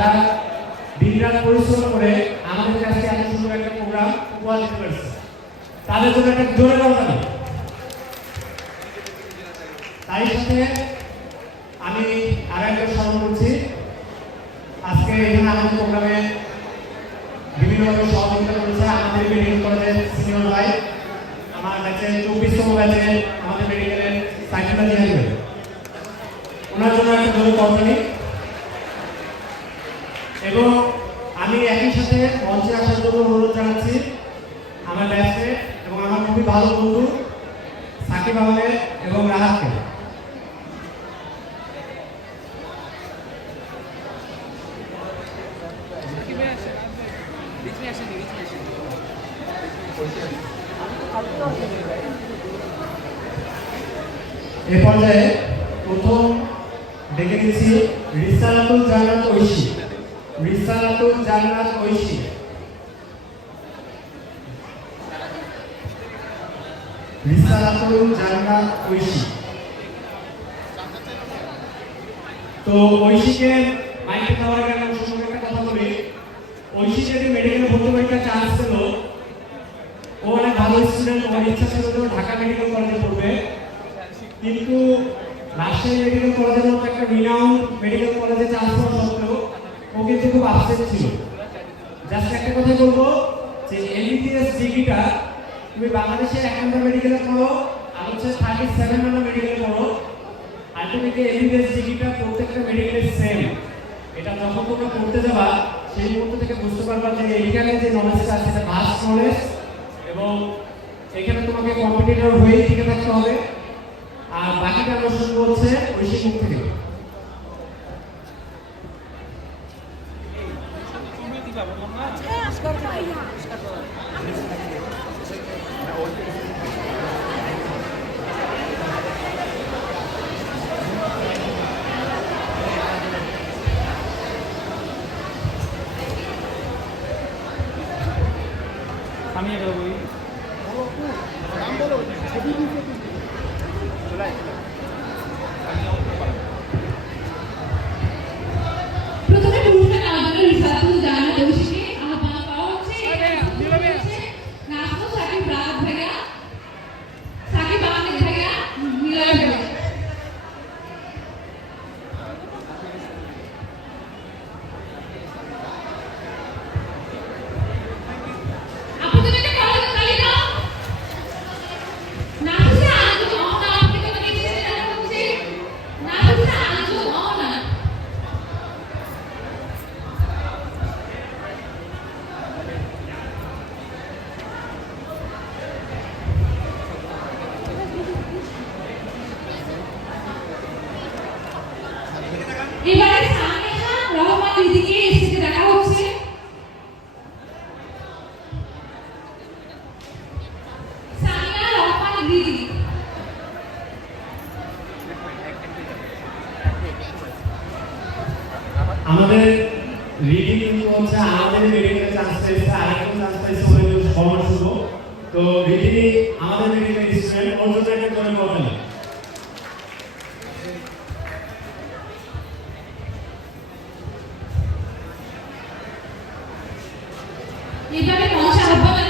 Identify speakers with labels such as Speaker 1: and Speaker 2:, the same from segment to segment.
Speaker 1: যারা দিনরাত পরিশ্রম করে আমাদের কাছে এত সুন্দর একটা প্রোগ্রাম উপহার দিতে পারছে, তাদের জন্য একটা জোরে কথা তাই সাথে আমি আর একবার স্মরণ করছি, আজকে এখানে আমাদের প্রোগ্রামে বিভিন্নভাবে সহযোগিতা করেছে আমাদের মেডিকেল কলেজের সিনিয়র ভাই, আমার ব্যাচের চব্বিশতম ব্যাচে আমাদের মেডিকেলের সাইকেলটা দিয়ে ওনার জন্য একটা জোরে কোম্পানি এবং আমি একই সাথে মঞ্চে আসার জন্য অনুরোধ জানাচ্ছি আমার ব্যাচে এবং আমার খুবই ভালো বন্ধু সাকিব আহমেদ এবং রাহাতকে। এ পর্যায়ে প্রথম ডেকে দিচ্ছি রিসালাতুল জান্নাত ঐশী। রিসালাতুল জান্নাত ঐশী। রিসালাতুল জান্নাত ঐশী। তো ঐশীকে মাইকে দেওয়ার আগে আমি একটা কথা বলি। ঐশী যদি মেডিকেলে ভর্তি পরীক্ষা চান্স পেল ও অনেক ভালো স্টুডেন্ট ওর ইচ্ছা ছিল ঢাকা মেডিকেল কলেজে পড়বে। কিন্তু রাজশাহী মেডিকেল কলেজের মতো একটা রিনাউন্ড মেডিকেল কলেজে চান্স পাওয়া সত্ত্বেও ও কিন্তু খুব আপসেট ছিল। জাস্ট একটা কথা বলব, যে এমবিবিএস ডিগ্রিটা তুমি বাংলাদেশে এক নম্বর মেডিকেলে পড়ো, আর হচ্ছে থার্টি সেভেন নম্বর মেডিকেলে পড়ো আলটিমেটলি এমবিবিএস ডিগ্রিটা প্রত্যেকটা মেডিকেলের সেম এটা যখন তোমরা পড়তে যাবা, সেই মুহূর্ত থেকে বুঝতে পারবা যে এইখানে যে নলেজটা আছে সেটা ভাস্ট নলেজ এবং এখানে তোমাকে কম্পিটিটর হয়েই টিকে থাকতে হবে। আর বাকিটা আমরা শুনব হচ্ছে ঐশী মুখ থেকে।
Speaker 2: আমি একটা বই
Speaker 3: প্রথমে রহমান দিদিকে দেখা হচ্ছে।
Speaker 1: আমাদের রিডিং আমাদের মেডিকেলে চান্স পেয়েছে তো রিডিং আমাদের মেডিকেল
Speaker 4: Y es
Speaker 2: muchas.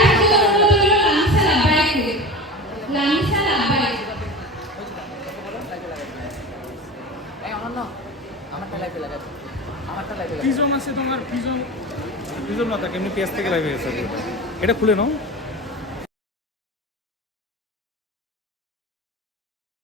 Speaker 2: আছে তোমার প্রিজম প্রিজম না থাকে এমনি পেঁয়াজ থেকে লাগিয়েছে এটা খুলে নাও।